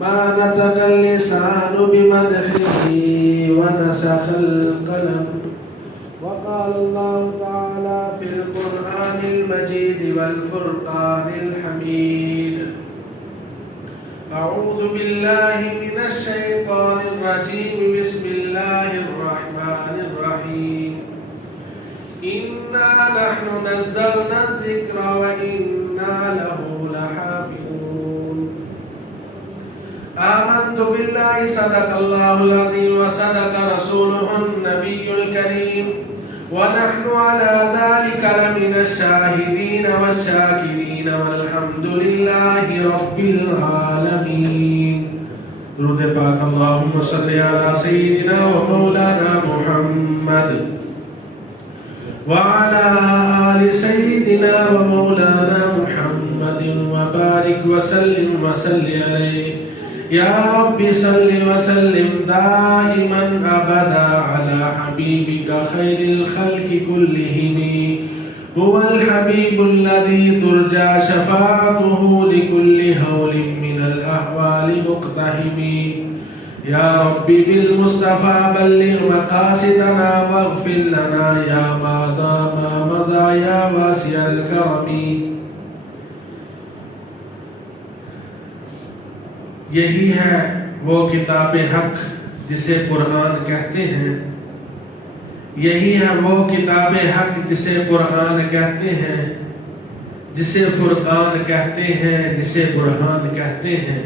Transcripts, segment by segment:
ما نطق اللسان بمدحه ونسخ القلم. وقال الله تعالى في القرآن المجيد والفرقان الحميد: أعوذ بالله من الشيطان الرجيم. بسم الله الرحمن الرحيم. إنا نحن نزلنا الذكر وإنا له لحافظون. آمنت بالله صدق الله العظيم وصدق رسوله النبي الكريم ونحن على ذلك لمن الشاهدين والشاكرين والحمد لله رب العالمين. درود پاک اللهم صل على سيدنا ومولانا محمد وعلى آل سيدنا ومولانا محمد وبارك وسلم عليه. يا رب صل وسلم دائما أبدا على حبيبك خير الخلق كلهم. هو الحبيب الذي ترجى شفاعته لكل هول من الأهوال مقتحم. يا رب بالمصطفى بلغ مقاصدنا واغفر لنا يا ما دام مضى يا واسع الكرم. یہی ہے وہ کتاب حق جسے قرآن کہتے ہیں. یہی ہے وہ کتاب حق جسے قرآن کہتے ہیں، جسے فرقان کہتے ہیں، جسے برہان کہتے ہیں.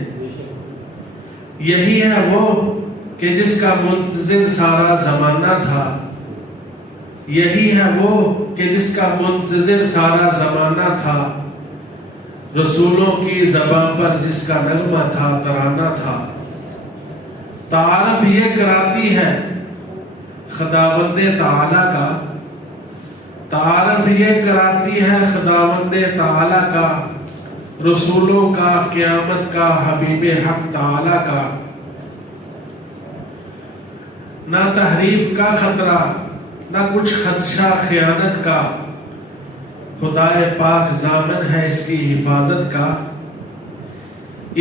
یہی ہے وہ کہ جس کا منتظر سارا زمانہ تھا. یہی ہے وہ کہ جس کا منتظر سارا زمانہ تھا. رسولوں کی زبان پر جس کا نغمہ تھا، ترانہ تھا. تعارف یہ کراتی ہے خداوند تعالی کا. تعارف یہ کراتی ہے خداوند تعالی کا، رسولوں کا، قیامت کا، حبیب حق تعالی کا. نہ تحریف کا خطرہ، نہ کچھ خدشہ خیانت کا. خدائے پاک ضامن ہے اس کی حفاظت کا.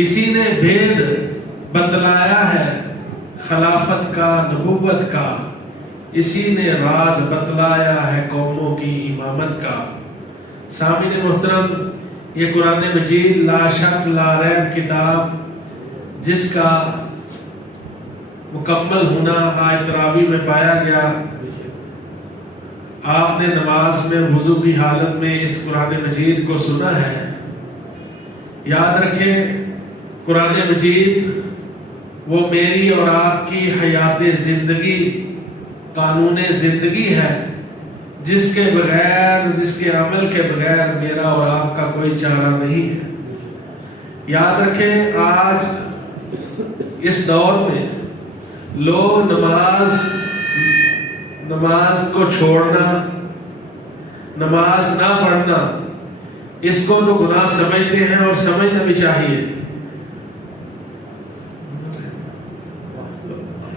اسی نے بھید بتلایا ہے خلافت کا، نبوت کا. اسی نے راز بتلایا ہے قوموں کی امامت کا. سامعین محترم، یہ قرآن مجید لا شک لا ریب کتاب جس کا مکمل ہونا آیت تراویح میں پایا گیا. آپ نے نماز میں وضو کی حالت میں اس قرآن مجید کو سنا ہے. یاد رکھیں قرآن مجید وہ میری اور آپ کی حیات زندگی، قانون زندگی ہے جس کے بغیر، جس کے عمل کے بغیر میرا اور آپ کا کوئی چارہ نہیں ہے. یاد رکھیں آج اس دور میں لوگ نماز کو چھوڑنا، نماز نہ پڑھنا، اس کو تو گناہ سمجھتے ہیں اور سمجھنا بھی چاہیے.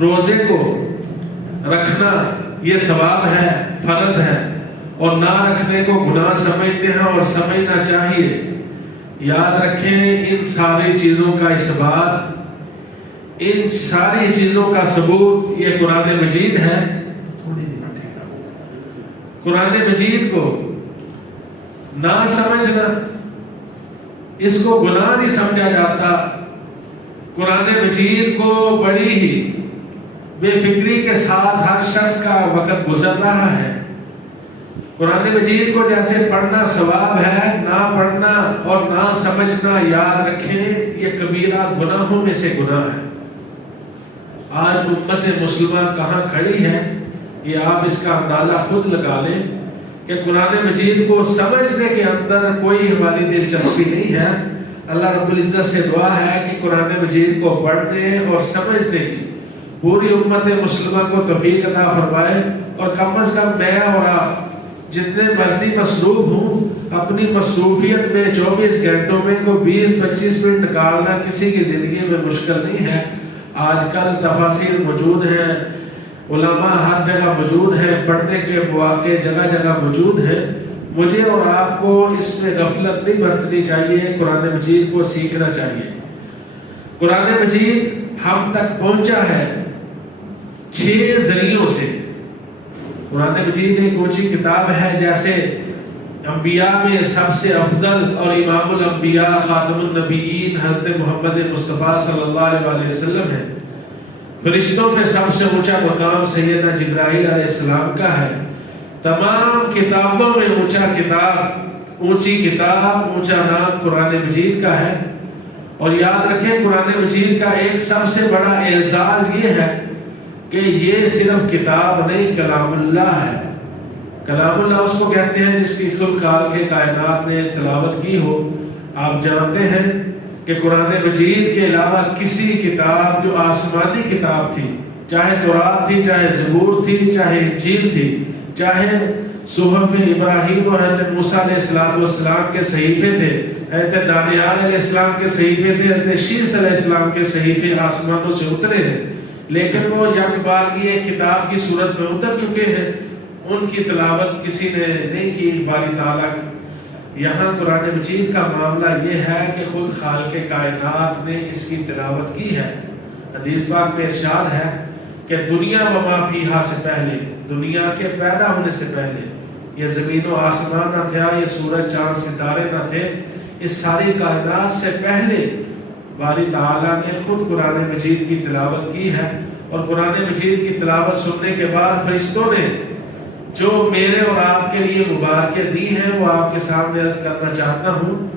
روزے کو رکھنا یہ ثواب ہے، فرض ہے، اور نہ رکھنے کو گناہ سمجھتے ہیں اور سمجھنا چاہیے. یاد رکھیں ان ساری چیزوں کا اثبات، ان ساری چیزوں کا ثبوت یہ قرآن مجید ہے. قرآن مجید کو نہ سمجھنا، اس کو گناہ نہیں سمجھا جاتا. قرآن مجید کو بڑی ہی بے فکری کے ساتھ ہر شخص کا وقت گزر رہا ہے. قرآن مجید کو جیسے پڑھنا ثواب ہے، نہ پڑھنا اور نہ سمجھنا یاد رکھیں یہ کبیرہ گناہوں میں سے گناہ ہے. آج امت مسلمہ کہاں کھڑی ہے یہ آپ اس کا اندازہ خود لگا لیں کہ قرآن مجید کو سمجھنے کے اندر کوئی ہماری دلچسپی نہیں ہے. اللہ رب العزت سے دعا ہے کہ قرآن مجید کو پڑھنے اور سمجھنے کی پوری امت مسلمہ کو توفیق عطا فرمائے. اور کم از کم میں اور آپ جتنے مرضی مصروف ہوں، اپنی مصروفیت میں 24 گھنٹوں میں کو 20-25 منٹ نکالنا کسی کی زندگی میں مشکل نہیں ہے. آج کل تفاسیر موجود ہیں، علماء ہر جگہ موجود ہیں، پڑھنے کے مواقع جگہ جگہ موجود ہیں. مجھے اور آپ کو اس میں غفلت نہیں برتنی چاہیے، قرآن مجید کو سیکھنا چاہیے. قرآن مجید ہم تک پہنچا ہے 6 ذریعوں سے۔ قرآن مجید ایک اونچی کتاب ہے، جیسے انبیاء میں سب سے افضل اور امام الانبیاء خاتم النبیین حضرت محمد مصطفیٰ صلی اللہ علیہ وسلم ہے۔ فرشتوں میں سب سے اونچا مقام سیدنا جبرائیل علیہ السلام کا ہے۔ تمام کتابوں میں اونچی کتاب، اونچا نام قرآن مجید کا ہے۔ اور یاد رکھیں قرآن مجید کا ایک سب سے بڑا اعزاز یہ ہے کہ یہ صرف کتاب نہیں، کلام اللہ ہے۔ کلام اللہ اس کو کہتے ہیں جس کی خلق کے کائنات نے تلاوت کی ہو۔ آپ جانتے ہیں کہ قرآن مجید کے علاوہ کسی کتاب جو آسمانی کتاب تھی، چاہے تورات تھی، چاہے زبور تھی، چاہے انجیل تھی، چاہے صحف ابراہیم اور حضرت موسیٰ علیہ السلام کے صحیفے تھے، حضرت دانیال علیہ السلام کے صحیفے تھے، حضرت شیس علیہ السلام کے صحیفے آسمانوں سے اترے ہیں، لیکن وہ یک بارگی ایک کتاب کی صورت میں اتر چکے ہیں، ان کی تلاوت کسی نے نہیں کی باری تعالیٰ۔ یہاں قرآن مجید کا معاملہ یہ ہے کہ خود خالق کائنات نے اس کی تلاوت کی ہے۔ حدیث پاک میں ارشاد ہے کہ دنیا و ما فیہا سے پہلے، دنیا کے پیدا ہونے سے پہلے، یہ زمین و آسمان نہ تھا، یہ سورج چاند ستارے نہ تھے، اس ساری کائنات سے پہلے باری تعالیٰ نے خود قرآن مجید کی تلاوت کی ہے۔ اور قرآن مجید کی تلاوت سننے کے بعد فرشتوں نے جو میرے اور آپ کے لیے مبارکیں دی ہیں وہ آپ کے سامنے عرض کرنا چاہتا ہوں۔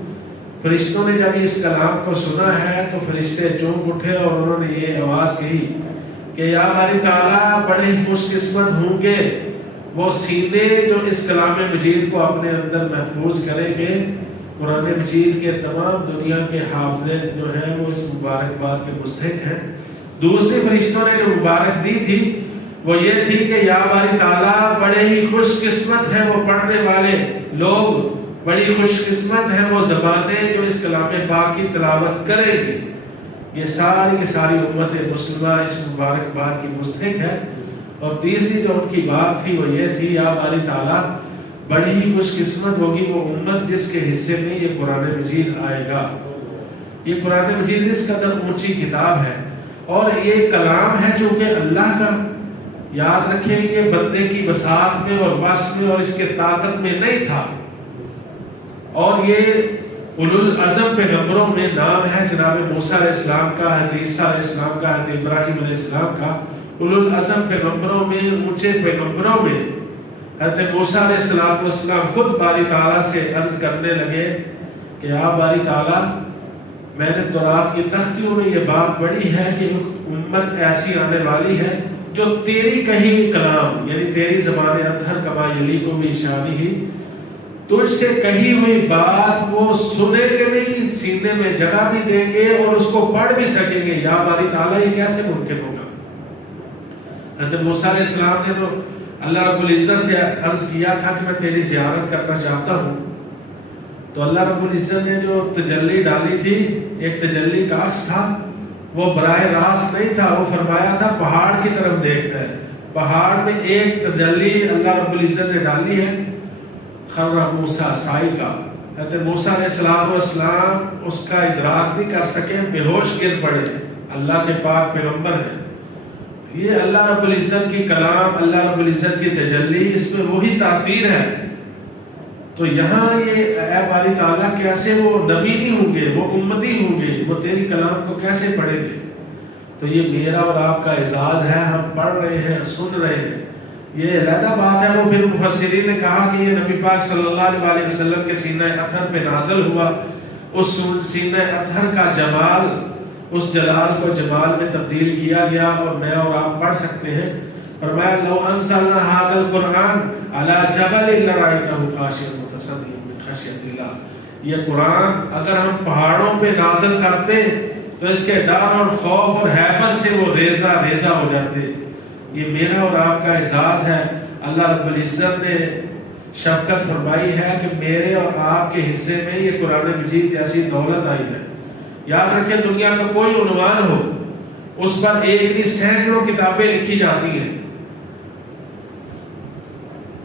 فرشتوں نے جب اس کلام کو سنا ہے تو فرشتے چونک اٹھے اور انہوں نے یہ آواز کہی کہ یا باری تعالیٰ بڑے ہی خوش قسمت ہوں گے وہ سینے جو اس کلام مجید کو اپنے اندر محفوظ کریں گے۔ قرآن مجید کے تمام دنیا کے حافظ جو ہیں وہ اس مبارکباد کے مستحق ہیں۔ دوسرے فرشتوں نے جو مبارک دی تھی وہ یہ تھی کہ یا باری تعالیٰ بڑے ہی خوش قسمت ہیں وہ پڑھنے والے لوگ، بڑی خوش قسمت ہیں وہ زبانیں جو اس کلام پاک کی تلاوت کرے گی۔ یہ ساری کی ساری امت مسلمہ اس مبارکباد کی مستحق ہے۔ اور تیسری جو ان کی بات تھی وہ یہ تھی یا باری تعالیٰ بڑی ہی خوش قسمت ہوگی وہ امت جس کے حصے میں یہ قرآن مجید آئے گا۔ یہ قرآن مجید اس قدر اونچی کتاب ہے اور یہ کلام ہے جو کہ اللہ کا، یاد رکھیں یہ بندے کی وسعت میں اور بس میں اور اس کے طاقت میں نہیں تھا۔ اور یہ اولو العزم پیغمبروں میں نام ہے جناب موسیٰ علیہ السلام کا، حضرت عیسیٰ علیہ السلام کا، حضرت ابراہیم علیہ السلام کا۔ اولو العزم پیغمبروں میں، اونچے پیغمبروں میں حضرت موسیٰ علیہ السلام خود باری تعالیٰ سے عرض کرنے لگے کہ آپ باری تعالیٰ میں نے تورات کی تختیوں میں یہ بات پڑھی ہے کہ امت ایسی آنے والی ہے جو تیری کہی کلام یعنی تیری زبان اطہر کما یلی کو بھی شادی ہی، تجھ سے کہی ہوئی بات وہ سنے گے نہیں، سینے میں جگہ بھی دیں گے اور اس کو پڑھ بھی سکیں گے۔ یا باری تعالیٰ یہ کیسے ممکن ہوگا؟ حضرت موسیٰ علیہ السلام نے تو اللہ رب العزت سے عرض کیا تھا کہ میں تیری زیارت کرنا چاہتا ہوں، تو اللہ رب العزت نے جو تجلی ڈالی تھی، ایک تجلی کا عکس تھا، وہ براہ راست نہیں تھا، وہ فرمایا تھا پہاڑ کی طرف دیکھتا ہے۔ پہاڑ میں ایک تجلی اللہ رب العزت نے ڈالی ہے، خر موسیٰ سائی کا۔ حضرت موسیٰ علیہ السلام اس کا ادراک نہیں کر سکے، بے ہوش گر پڑے۔ اللہ کے پاک پیغمبر ہیں، یہ اللہ رب العزت کی کلام، اللہ رب العزت کی تجلی، اس میں وہی تاثیر ہے۔ تو یہاں یہ اے باری تعالیٰ کیسے وہ نبی نہیں ہوں گے، وہ امتی ہوں گے، وہ تیری کلام کو کیسے پڑھیں گے؟ تو یہ میرا اور آپ کا اعزاز ہے، ہم پڑھ رہے ہیں، سن رہے ہیں، یہ علیحدہ بات ہے۔ وہ پھر مفسرین نے کہا کہ یہ نبی پاک صلی اللہ علیہ وسلم کے سینہ اطہر پہ نازل ہوا، اس سینہ اطہر کا جمال، اس جلال کو جمال میں تبدیل کیا گیا اور میں اور آپ پڑھ سکتے ہیں۔ فرمایا لو انزلنا ھذا القرآن علی جبل لرأیتہ خاشعا متصدعا من خشیۃ اللہ، یہ قرآن اگر ہم پہاڑوں پہ نازل کرتے تو اس کے ڈر اور خوف اور ہیبت سے وہ ریزہ ریزہ ہو جاتے۔ یہ میرا اور آپ کا اعزاز ہے۔ اللہ رب العزت نے شفقت فرمائی ہے کہ میرے اور آپ کے حصے میں یہ قرآن مجید جیسی دولت آئی ہے۔ یاد رکھیں دنیا کا کوئی عنوان ہو اس پر ایک نہیں سینکڑوں کتابیں لکھی جاتی ہیں۔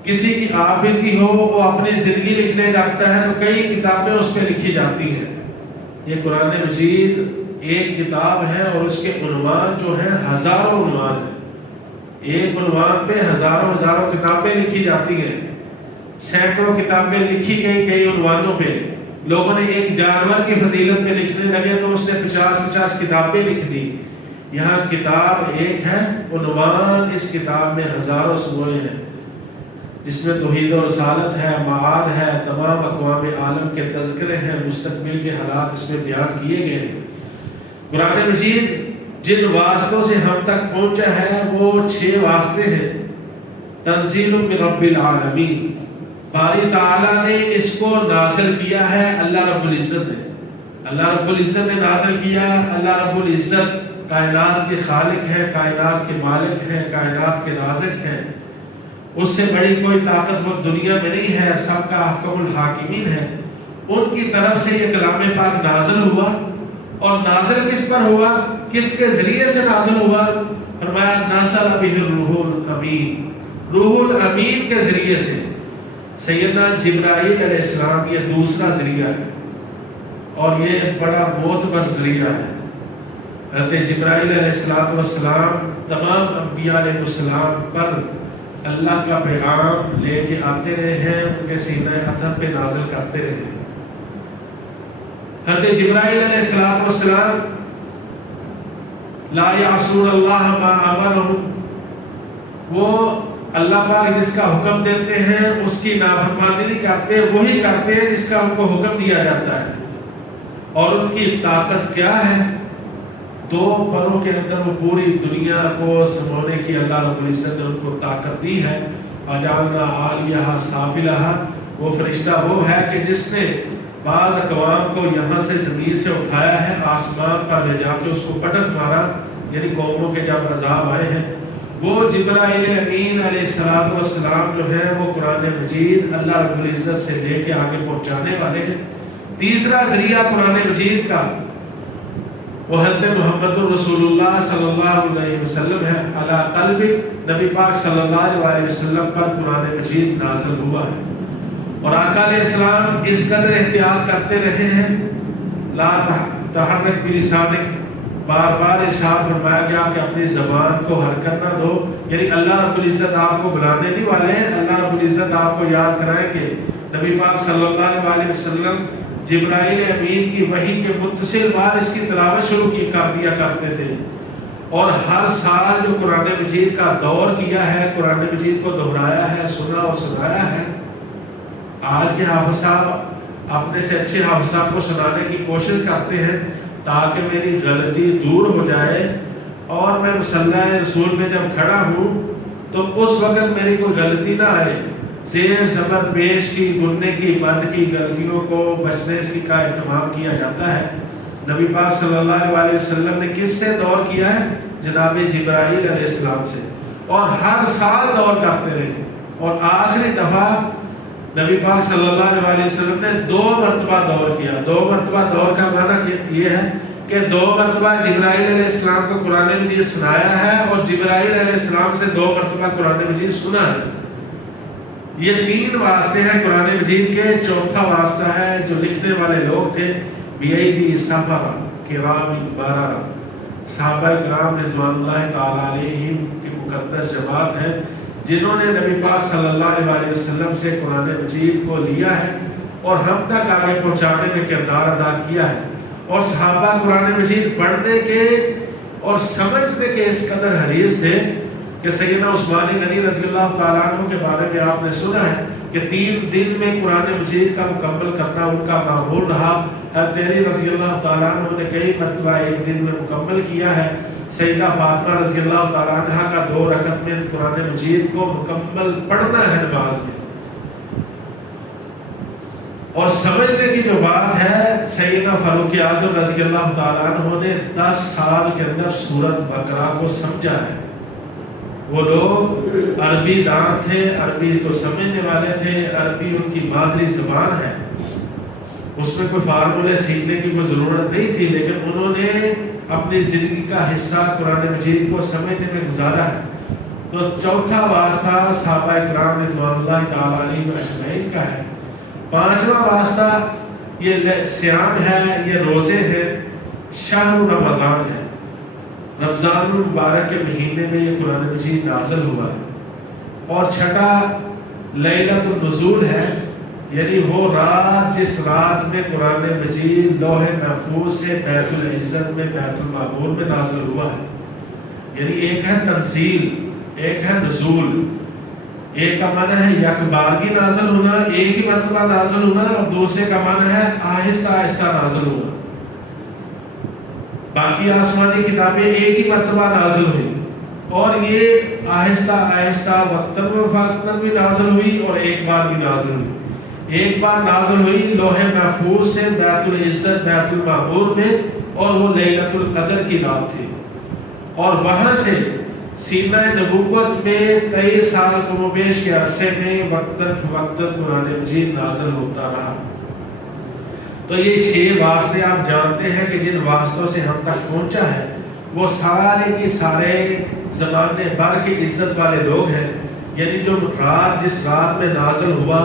کسی کی آبتی ہو وہ اپنی زندگی لکھنے لگتا ہے تو کئی کتابیں اس پہ لکھی جاتی ہیں۔ یہ قرآن مجید ایک کتاب ہے اور اس کے عنوان جو ہیں ہزاروں عنوان ہیں. ایک عنوان پہ ہزاروں کتابیں لکھی جاتی ہیں. سینکڑوں کتابیں لکھی گئی کئی عنوانوں پہ. لوگوں نے ایک جانور کی فضیلت پہ لکھنے لگے تو اس نے 50 کتابیں لکھ دی. یہاں کتاب ایک ہے، عنوان اس کتاب میں ہزاروں سورے ہیں، جس میں توحید و رسالت ہے، معاد ہے، تمام اقوام عالم کے تذکرے ہیں، مستقبل کے حالات اس میں بیان کیے گئے ہیں. قرآن مجید جن واسطوں سے ہم تک پہنچا ہے وہ 6 واسطے ہیں. تنزیل من رب العالمین، باری تعالیٰ نے اس کو نازل کیا ہے. اللہ رب العزت نے نازل کیا. اللہ رب العزت کائنات کے خالق ہے، کائنات کے مالک ہیں، کائنات کے رازق ہیں. اس سے بڑی کوئی طاقتور دنیا میں نہیں ہے. سب کا احکم الحاکمین ہے. ان کی طرف سے یہ کلام پاک نازل ہوا. اور نازل کس پر ہوا؟ کس کے ذریعے سے نازل ہوا؟ فرمایا نازل بہ الروح الامین، روح الامین کے ذریعے سے. سیدنا جبرائیل علیہ السلام یہ دوسرا ذریعہ ہے اور یہ بڑا معتبر ذریعہ ہے. حضرت جبرائیل علیہ السلام تمام انبیاء علیہ السلام پر اللہ کا پیغام لے کے آتے رہے ہیں، ان کے سینہ اطہر پہ نازل کرتے رہے ہیں. حضرت جبرائیل علیہ السلام لا یعصون اللہ ما امرہم، وہ اللہ پاک جس کا حکم دیتے ہیں اس کی نافرمانی نہیں کرتے، وہی کرتے ہیں جس کا ان کو حکم دیا جاتا ہے. اور ان کی طاقت کیا ہے؟ 2 پلوں کے اندر وہ پوری دنیا کو سمونے کی اللہ رب العزت نے ان کو طاقت دی ہے. اجعلنا عالیہا سافلہا، وہ فرشتہ وہ ہے کہ جس نے بعض اقوام کو یہاں سے زمین سے اٹھایا ہے، آسمان پر لے جا کے اس کو پٹخ مارا، یعنی قوموں کے جب عذاب آئے ہیں. وہ جبرائیل امین علیہ السلام جو ہے وہ قرآن مجید اللہ رب العزت سے لے کے آگے پہنچانے والے ہیں. تیسرا ذریعہ قرآن مجید کا وہ حضرت محمد رسول اللہ صلی اللہ علیہ وسلم ہے. علی قلب نبی پاک صلی اللہ علیہ وسلم پر قرآن مجید نازل ہوا ہے. اور آقا علیہ السلام اس قدر احتیاط کرتے رہے ہیں. لا تحرک بلسانک، بار بار ارشاد فرمایا گیا کہ اپنی زبان کو حرکت نہ دو. یعنی اللہ رب العزت آپ کو بلانے نہیں والے ہیں، اللہ رب العزت آپ کو یاد کرائیں کہ نبی پاک صلی اللہ علیہ وسلم جبرائیل امین کی وحی کے متصل بعد اس کی تلاوت شروع کر دیا کرتے تھے. اور ہر سال جو قرآن مجید کا دور کیا ہے، قرآن مجید کو دہرایا ہے، سنا اور سنایا ہے. آج کے حافظ صاحب اپنے سے اچھے حافظ صاحب کو سنانے کی کوشش کرتے ہیں تاکہ میری غلطی دور ہو جائے اور میں مصلی رسول میں جب کھڑا ہوں تو اس وقت میری کوئی غلطی نہ آئے. زیر زبر پیش کی، گننے کی، بد کی غلطیوں کو بچنے کی کا اہتمام کیا جاتا ہے. نبی پاک صلی اللہ علیہ وسلم نے کس سے دور کیا ہے؟ جناب جبرائیل علیہ السلام سے. اور ہر سال دور کرتے رہے. اور آخری دفعہ نبی پاک صلی اللہ علیہ وسلم نے 2 مرتبہ دور کیا. 2 مرتبہ دور کا معنی یہ ہے کہ 2 مرتبہ جبرائیل علیہ السلام کو قرآن مجید سنایا ہے اور جبرائیل علیہ السلام سے 2 مرتبہ قرآن مجید سنا ہے. یہ 3 واسطے ہیں قرآن مجید کے. چوتھا واسطہ ہے جو لکھنے والے لوگ تھے، بیعیدی سفر کرام بررہ، صحابہ کرام رضوان اللہ تعالی علیہم کی مقدس جماعت ہے جنہوں نے نبی پاک صلی اللہ علیہ وسلم سے قرآن مجید کو لیا ہے اور ہم تک آگے پہنچانے میں کردار ادا کیا ہے. اور صحابہ قرآن مجید پڑھنے کے اور سمجھنے کے اس قدر حریص تھے کہ سیدنا عثمان غنی رضی اللہ تعالیٰ عنہ کے بارے میں آپ نے سنا ہے کہ 3 دن میں قرآن مجید کا مکمل کرنا ان کا معمول رہا. حضرت رضی اللہ تعالیٰ عنہ نے کئی مرتبہ 1 دن میں مکمل کیا ہے. سیدہ فاطمہ رضی اللہ تعالیٰ عنہ کا 2 رکعت میں قرآن مجید کو مکمل پڑھنا ہے نماز میں. اور سمجھنے کی جو بات ہے، سیدنا فاروق اعظم رضی اللہ تعالیٰ عنہ نے 10 سال کے اندر سورۃ بقرہ کو سمجھا ہے. وہ لوگ عربی دان تھے، عربی کو سمجھنے والے تھے، عربی ان کی مادری زبان ہے، اس میں کوئی فارمولے سیکھنے کی کوئی ضرورت نہیں تھی، لیکن انہوں نے اپنی زندگی کا حصہ قرآن مجید کو سمجھنے میں گزارا ہے. تو چوتھا واسطہ صحابہ کرام رضوان اللہ تعالیٰ علیہم اجمعین کا ہے. 5واں واسطہ یہ صیام ہے، یہ روزے ہیں. شہر رمضان ہے، رمضان المبارک کے مہینے میں یہ قرآن مجید نازل ہوا ہے، اور چھٹا لیلۃ النزول ہے، یعنی وہ رات جس رات میں قرآن مجید لوح محفوظ سے بیت العزت میں بیت المعمور میں نازل ہوا ہے۔ یعنی ایک ہے تنزیل، ایک ہے نزول۔ ایک کا معنی ہے یک بارگی نازل ہونا، ایک ہی مرتبہ نازل ہونا، اور دوسرے کا معنی ہے آہستہ آہستہ نازل ہونا۔ باقی آسمانی کتابیں ایک ہی مرتبہ نازل ہوئی، اور یہ آہستہ آہستہ وقتاً و فوقتاً بھی نازل ہوئی اور ایک بار بھی نازل ہوئی۔ ایک بار نازل ہوئی لوح محفوظ سے بیت العزت بیت المعمور میں، اور وہ لیلۃ القدر کی رات تھی، اور وہاں سے سینہ نبوت میں 23 سال کو بیش کے عرصے میں وقتاً فوقتاً قرآن مجید نازل ہوتا رہا۔ تو یہ 6 واسطے آپ جانتے ہیں کہ جن واسطوں سے ہم تک پہنچا ہے وہ سارے کے سارے زمانے بھر کے عزت والے لوگ ہیں۔ یعنی جو رات جس رات میں نازل ہوا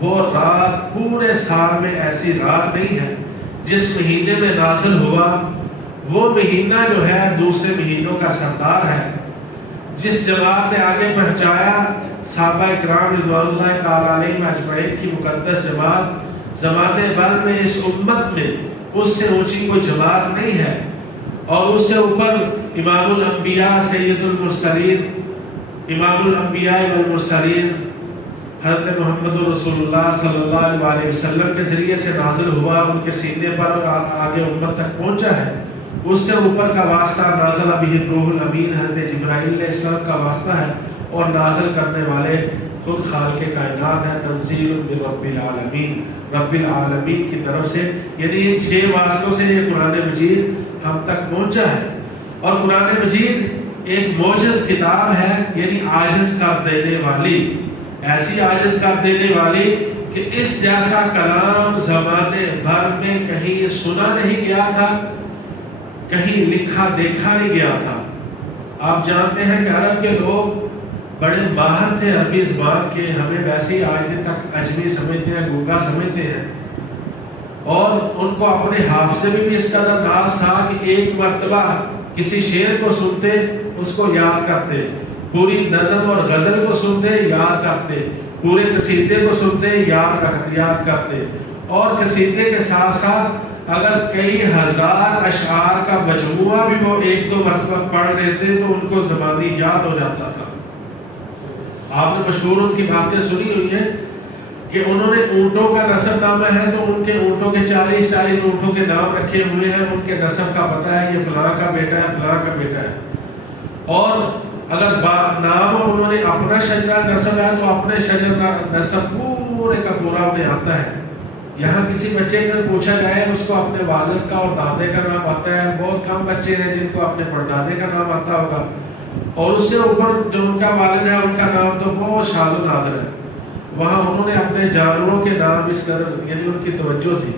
وہ رات پورے سال میں ایسی رات نہیں ہے۔ جس مہینے میں نازل ہوا وہ مہینہ جو ہے دوسرے مہینوں کا سردار ہے۔ جس جماعت نے آگے پہنچایا صحابہ اکرام رضوان اللہ تعالی علیہم اجمعین کی مقدس جماعت، زمانے بھر میں اس امت میں اس سے اونچی کوئی جماعت نہیں ہے، اور اس سے اوپر امام الانبیاء سید المرسلین، امام الانبیاء والمرسلین حضرت محمد رسول اللہ صلی اللہ علیہ وسلم کے ذریعے سے نازل ہوا، ان کے سینے پر اور آگے امت تک پہنچا ہے۔ اس سے اوپر کا واسطہ نازل بہ الروح الامین حضرت جبرائیل علیہ السلام کا واسطہ ہے، اور نازل کرنے والے خود خالق کائنات ہے، تنزیل من رب العالمین، رب العالمین کی طرف سے۔ یعنی ان 6 واسطوں سے یہ قرآن مجید ہم تک پہنچا ہے، اور قرآن مجید ایک معجز کتاب ہے، یعنی عاجز کر دینے والی، ایسی عاجز کر دینے والی کہ اس جیسا کلام زمانے بھر میں کہیں سنا نہیں گیا تھا، کہیں لکھا دیکھا نہیں گیا تھا۔ آپ جانتے ہیں کہ عرب کے لوگ بڑے ماہر تھے عربی زبان کے، ہمیں ویسی آج دن تک عجمی سمجھتے ہیں، گونگا سمجھتے ہیں، اور ان کو اپنے حافظے میں بھی اس قدر ناز تھا کہ ایک مرتبہ کسی شعر کو سنتے اس کو یاد کرتے، پوری نظم اور غزل کو سنتے یاد کرتے، پورے قصیدے کو سنتے یاد کرتے، اور قصیدے کے ساتھ ساتھ اگر کئی ہزار اشعار کا مجموعہ بھی وہ 1-2 مرتبہ پڑھ لیتے تو ان کو زبانی یاد ہو جاتا تھا۔ آپ نے مشہور ان کی باتیں سنی ہوئی ہیں کہ انہوں نے اونٹوں کا نسب نامہ ہے تو ان کے اونٹوں کے 40 اونٹوں کے نام رکھے ہوئے ہیں، ان کے نسب کا پتہ ہے، یہ فلاں کا بیٹا ہے، فلاں کا بیٹا ہے۔ اور اگر نام انہوں نے اپنا شجرہ نسب ہے تو اپنے شجرہ نسب پورے کا پورا انہیں آتا ہے۔ یہاں کسی بچے کو پوچھا جائے اس کو اپنے والد کا اور دادے کا نام آتا ہے، بہت کم بچے ہیں جن کو اپنے پردادے کا نام آتا ہوگا، اور اس سے اوپر جو ان کا والد ہے ان کا نام تو بہت شاذ و نادر ہے۔ وہاں انہوں نے اپنے جانوروں کے نام اس قدر، یعنی ان کی توجہ تھی،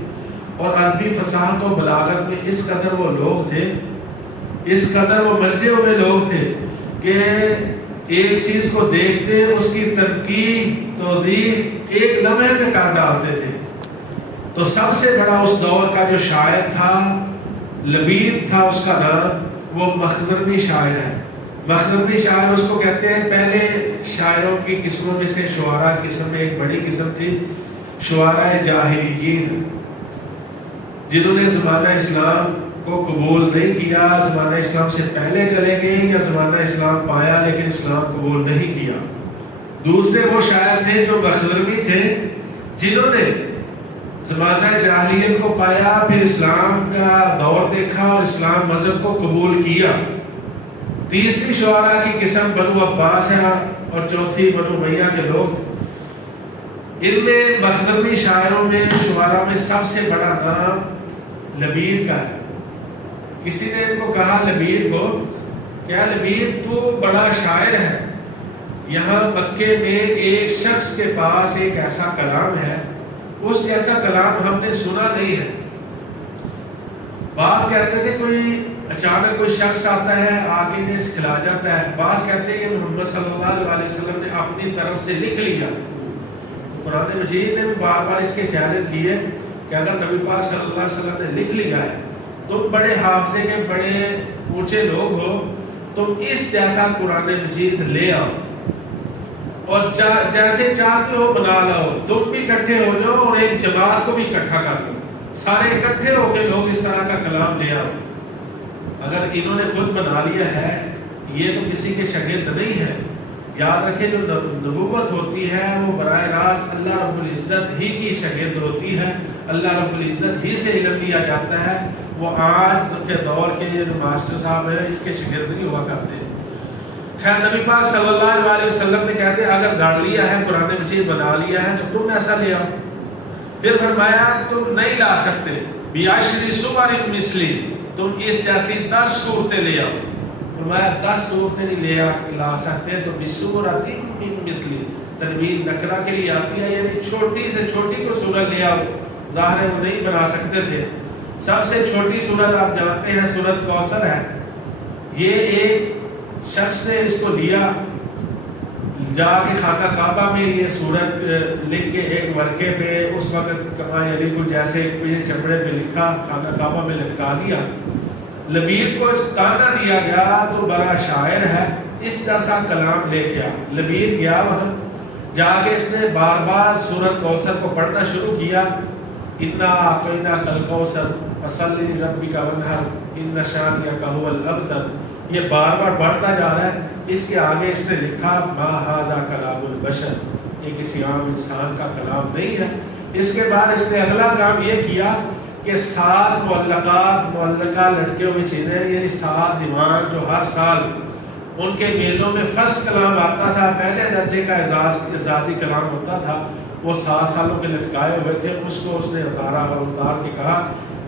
اور عربی فصاحت و بلاغت میں اس قدر وہ لوگ تھے، اس قدر وہ منجے ہوئے لوگ تھے کہ ایک چیز کو دیکھتے اس کی تنقیح توضیح ایک لمحے میں کر ڈالتے تھے۔ تو سب سے بڑا اس دور کا جو شاعر تھا، لبید تھا اس کا نام، وہ مخزرمی شاعر ہے۔ مخزرمی شاعر اس کو کہتے ہیں، پہلے شاعروں کی قسموں میں سے شعراء قسم میں ایک بڑی قسم تھی شعراء جاہلیین، جنہوں نے زمانہ اسلام کو قبول نہیں کیا، زمانہ اسلام سے پہلے چلے گئے یا زمانہ اسلام پایا لیکن اسلام قبول نہیں کیا۔ دوسرے وہ شاعر تھے جو مخزرمی تھے، جنہوں نے زمانہ جاہلیت کو پایا، پھر اسلام کا دور دیکھا اور اسلام مذہب کو قبول کیا۔ تیسری شعراء کی قسم بنو عباس ہے، اور چوتھی بنو امیہ کے لوگ۔ ان میں مخزرمی شاعروں میں شعراء میں سب سے بڑا نام لبید کا ہے۔ کسی نے ان کو کہا لبید کو، کیا لبید تو بڑا شاعر ہے، یہاں مکے میں ایک شخص کے پاس ایک ایسا کلام ہے، اس جیسا کلام ہم نے سنا نہیں ہے۔ بعض کہتے تھے کوئی اچانک کوئی شخص آتا ہے آگے نے کھلا جاتا ہے، بعض کہتے ہیں کہ محمد صلی اللہ علیہ وسلم نے اپنی طرف سے لکھ لیا۔ قرآن مجید نے بار بار اس کے چیلنج کیے کہ اگر نبی پاک صلی اللہ علیہ وسلم نے لکھ لیا ہے تم بڑے حافظے کے بڑے اونچے لوگ ہو، تم اس جیسا قرآن مجید لے آؤ اور جیسے چاہتے ہو بنا لاؤ، تم بھی اکٹھے ہو جاؤ اور ایک جماعت کو بھی اکٹھا کر لو، سارے اکٹھے ہو کے لوگ اس طرح کا کلام لے آؤ۔ اگر انہوں نے خود بنا لیا ہے، یہ تو کسی کے شاگرد نہیں ہے۔ یاد رکھیں جو نبوت ہوتی ہے وہ براہ راست اللہ رب العزت ہی کی شاگرد ہوتی ہے، اللہ رب العزت ہی سے علم لیا جاتا ہے۔ وہ آج کے دور کے جو ماسٹر صاحب ہیں ان کے شاگرد نہیں ہوا کرتے۔ خیر نبی پاک صلی اللہ علیہ وسلم نے کہتے ہیں اگر گاڑ لیا ہے، قرآن مجید بنا لیا ہے تو تم ایسا لے آؤ۔ پھر فرمایا تم نہیں لا سکتے، بیاشری سور مثلی، تم اس جیسی 10 صورتیں لے آؤ۔ فرمایا 10 صورتیں نہیں لا سکتے تو بسورۃ من مثلی، تنوین نکرہ کے لیے آتی ہے، یعنی چھوٹی سے چھوٹی کو سورت لے آؤ۔ ظاہر ہے وہ نہیں بنا سکتے تھے۔ سب سے چھوٹی سورت آپ جانتے ہیں سورت کوثر ہے۔ یہ ایک شخص نے اس کو لیا، جا کے خانہ کعبہ میں یہ سورت لکھ کے ایک ورقے پہ، اس وقت یعنی کو جیسے چمڑے پہ لکھا، خانہ کعبہ میں لٹکا دیا۔ لبید کو تانا دیا گیا تو بڑا شاعر ہے، اس جیسا کلام لے کے آ۔ لبید گیا وہاں، جا کے اس نے بار بار سورت کوثر کو پڑھنا شروع کیا۔ انا اعطیناک الکوثر فصلی لربک وانحر ان شانئک ھو الابتر، یہ بار بار بڑھتا جا رہا ہے۔ اس کے آگے اس نے لکھا ما ھذا کلام البشر، یہ کسی عام انسان کا کلام نہیں ہے۔ اس کے بعد اس نے اگلا کام یہ کیا کہ 7 معلقہ لٹکے ہوئے چیزیں، یعنی 7 دیوان جو ہر سال ان کے میلوں میں فرسٹ کلام آتا تھا، پہلے درجے کا اعزازی کلام ہوتا تھا، وہ 7 سالوں کے لٹکائے ہوئے تھے، اس کو اس نے اتارا اور اتار کے کہا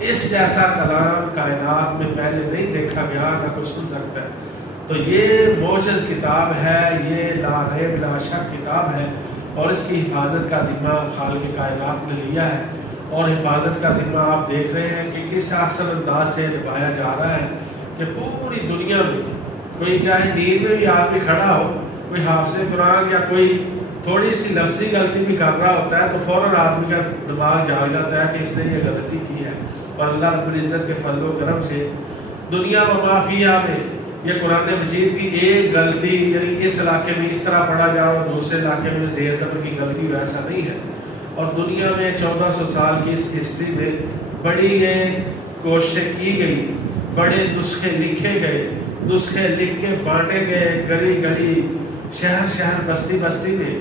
اس جیسا کلام کائنات میں پہلے نہیں دیکھا گیا، نہ کوئی سن سکتا ہے۔ تو یہ معجز کتاب ہے، یہ لا ریب لا شک کتاب ہے، اور اس کی حفاظت کا ذمہ خالق کائنات نے لیا ہے، اور حفاظت کا ذمہ آپ دیکھ رہے ہیں کہ کس احسن انداز سے نبھایا جا رہا ہے کہ پوری دنیا میں کوئی چاہے دین میں بھی آدمی کھڑا ہو، کوئی حافظ قرآن یا کوئی تھوڑی سی لفظی غلطی بھی کر رہا ہوتا ہے تو فوراً آدمی کا دماغ جاگ جاتا ہے کہ اس نے یہ غلطی کی ہے، اور اللہ رب العزت کے فضل و کرم سے دنیا و مافیہ میں یہ قرآن مجید کی ایک غلطی، یعنی اس علاقے میں اس طرح پڑھا جائے اور دوسرے علاقے میں زیر زبر کی غلطی ویسا نہیں ہے۔ اور دنیا میں 1400 سال کی اس ہسٹری میں بڑی یہ کوششیں کی گئی، بڑے نسخے لکھے گئے، نسخے لکھ کے بانٹے گئے گلی گلی، شہر شہر، بستی بستی میں،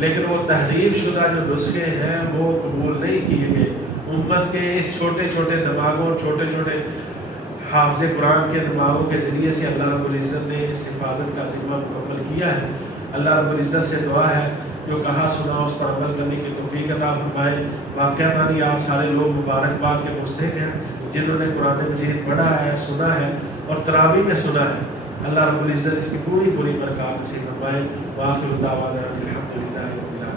لیکن وہ تحریف شدہ جو نسخے ہیں وہ قبول نہیں کیے گئے۔ امت کے اس چھوٹے چھوٹے دماغوں، چھوٹے چھوٹے حافظ قرآن کے دماغوں کے ذریعے سے اللہ رب العزت نے اس حفاظت کا ذمہ مکمل کیا ہے۔ اللہ رب العزت سے دعا ہے جو کہا سنا اس پر عمل کرنے کی توفیق عطا فرمائے۔ واقعتاً آپ سارے لوگ مبارکباد کے مستحق ہیں جنہوں نے قرآن مجید پڑھا ہے، سنا ہے اور تراویح میں سنا ہے۔ اللہ رب العزت اس کی پوری برکات نصیب فرمائے۔ وآخر دعوانا الحمدللہ رب العالمین۔